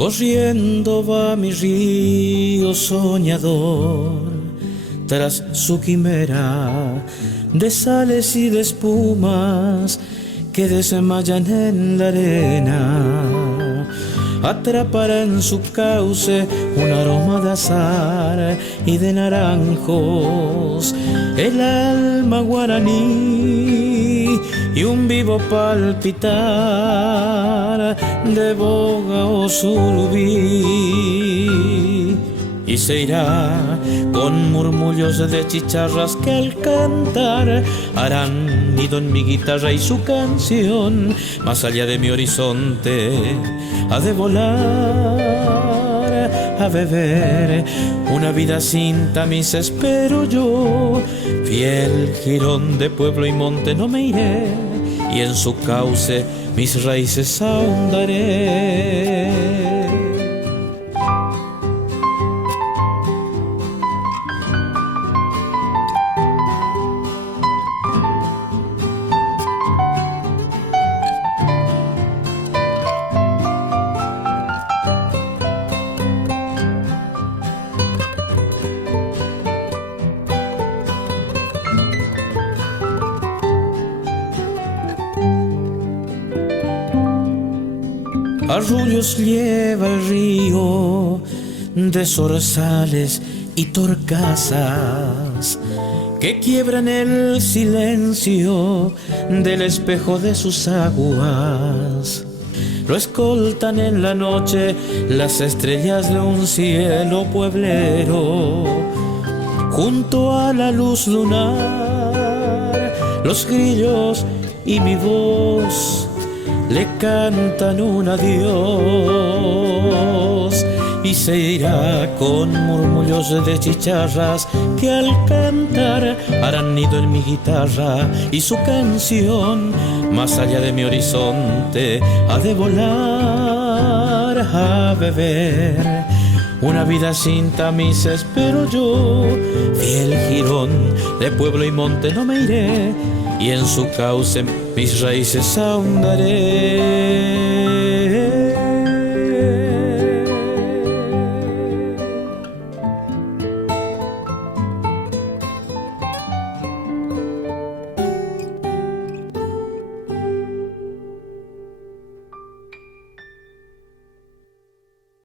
Corriendo va mi río soñador tras su quimera de sales y de espumas que desmayan en la arena. Atrapará en su cauce un aroma de azar y de naranjos, el alma guaraní y un vivo palpitar de boga o surubí. Y se irá con murmullos de chicharras que al cantar harán nido en mi guitarra y su canción más allá de mi horizonte ha de volar, a beber una vida sin tamices, pero yo, fiel jirón de pueblo y monte, no me iré y en su cauce mis raíces ahondaré. Arrullos lleva el río de zorzales y torcasas que quiebran el silencio del espejo de sus aguas. Lo escoltan en la noche las estrellas de un cielo pueblero. Junto a la luz lunar, los grillos y mi voz le cantan un adiós y se irá con murmullos de chicharras que al cantar harán nido en mi guitarra y su canción más allá de mi horizonte ha de volar, a beber una vida sin tamices, pero yo, fiel jirón de pueblo y monte, no me iré y en su cauce mis raíces ahondaré.